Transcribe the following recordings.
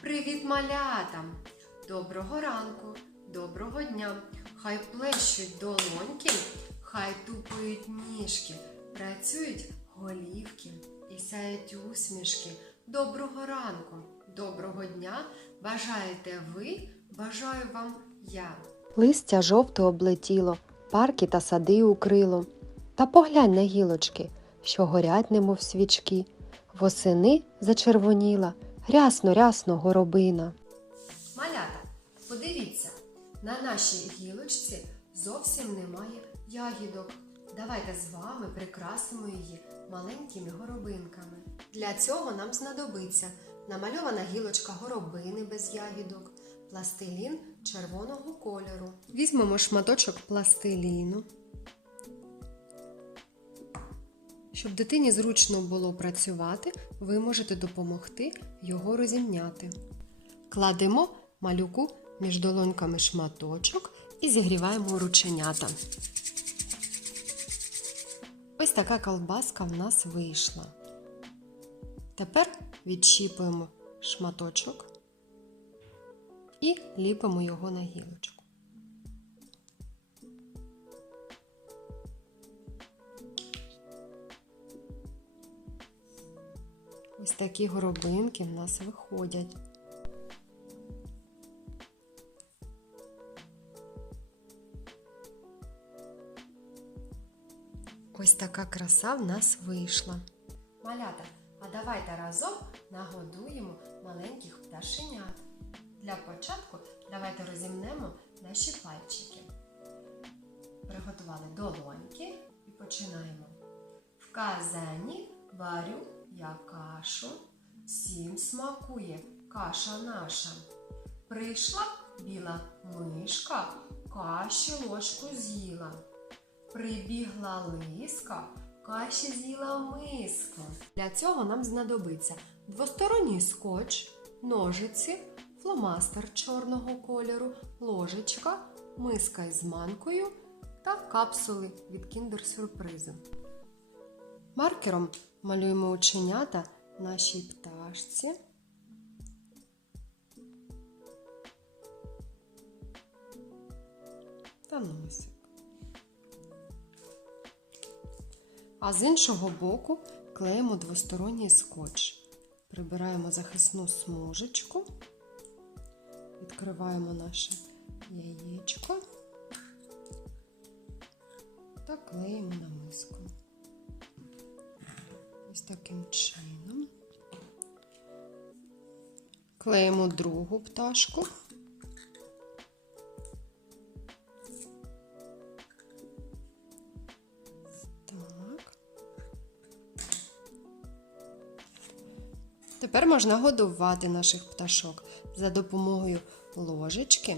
Привіт малятам! Доброго ранку, доброго дня! Хай плещуть долоньки, хай тупають ніжки, працюють голівки і сяють усмішки. Доброго ранку, доброго дня! Бажаєте ви, бажаю вам я. Листя жовто облетіло, парки та сади укрило. Та поглянь на гілочки, що горять, немов свічки. Восени зачервоніла, рясно, рясно горобина. Малята, подивіться, на нашій гілочці зовсім немає ягідок. Давайте з вами прикрасимо її маленькими горобинками. Для цього нам знадобиться намальована гілочка горобини без ягідок, пластилін червоного кольору. Візьмемо шматочок пластиліну. Щоб дитині зручно було працювати, ви можете допомогти його розімняти. Кладемо малюку між долоньками шматочок і зігріваємо рученята. Ось така колбаска в нас вийшла. Тепер відчіпуємо шматочок і ліпимо його на гілочку. Ось такі горобинки в нас виходять. Ось така краса в нас вийшла. Малята, а давайте разом нагодуємо маленьких пташенят. Для початку давайте розімнемо наші пальчики. Приготували долоньки і починаємо. В казані варю я кашу, всім смакує каша наша. Прийшла біла мишка, каші ложку з'їла. Прибігла лиска, каші з'їла миску. Для цього нам знадобиться двосторонній скотч, ножиці, фломастер чорного кольору, ложечка, миска із манкою та капсули від кіндер сюрпризи. Маркером малюємо оченята нашій пташці. Та носик. А з іншого боку клеїмо двосторонній скотч. Прибираємо захисну смужечку, відкриваємо наше яєчко та клеїмо на миску. Ось таким чином. Клеїмо другу пташку. Так. Тепер можна годувати наших пташок. За допомогою ложечки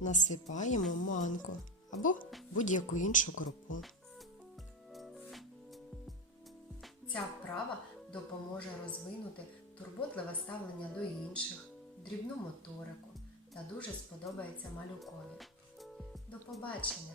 насипаємо манку або будь-яку іншу крупу. Вправа допоможе розвинути турботливе ставлення до інших, дрібну моторику та дуже сподобається малюкові. До побачення!